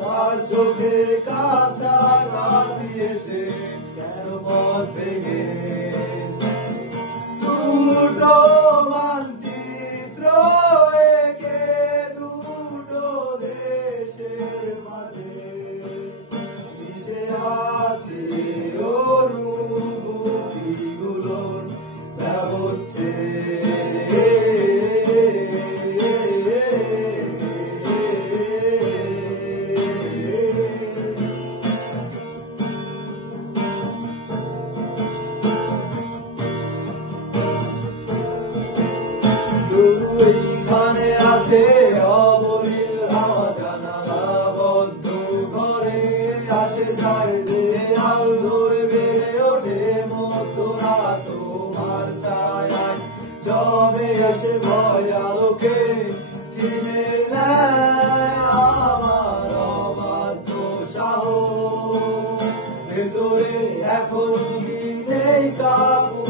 তার চোখের কাছাকাছি এসে কেন পথ ভেঙে দুটো মানচিত্র এঁকে দুটো দেশের মাঝে মিশে আছে অনুভূতিগুলোর ব্যবচ্ছে এইখানে আছে অবনীল হাওয়া জানালা বদ্ধ ঘরে আসে যায় দেয়াল ধরে বেড়ে ওঠে মধ্যরা তোমার ছায়ায় জবে আসে ভয় আলোকে চিনে নেয় আমার অবাধ্য সাহস ভেতরে এখন নেই কাবু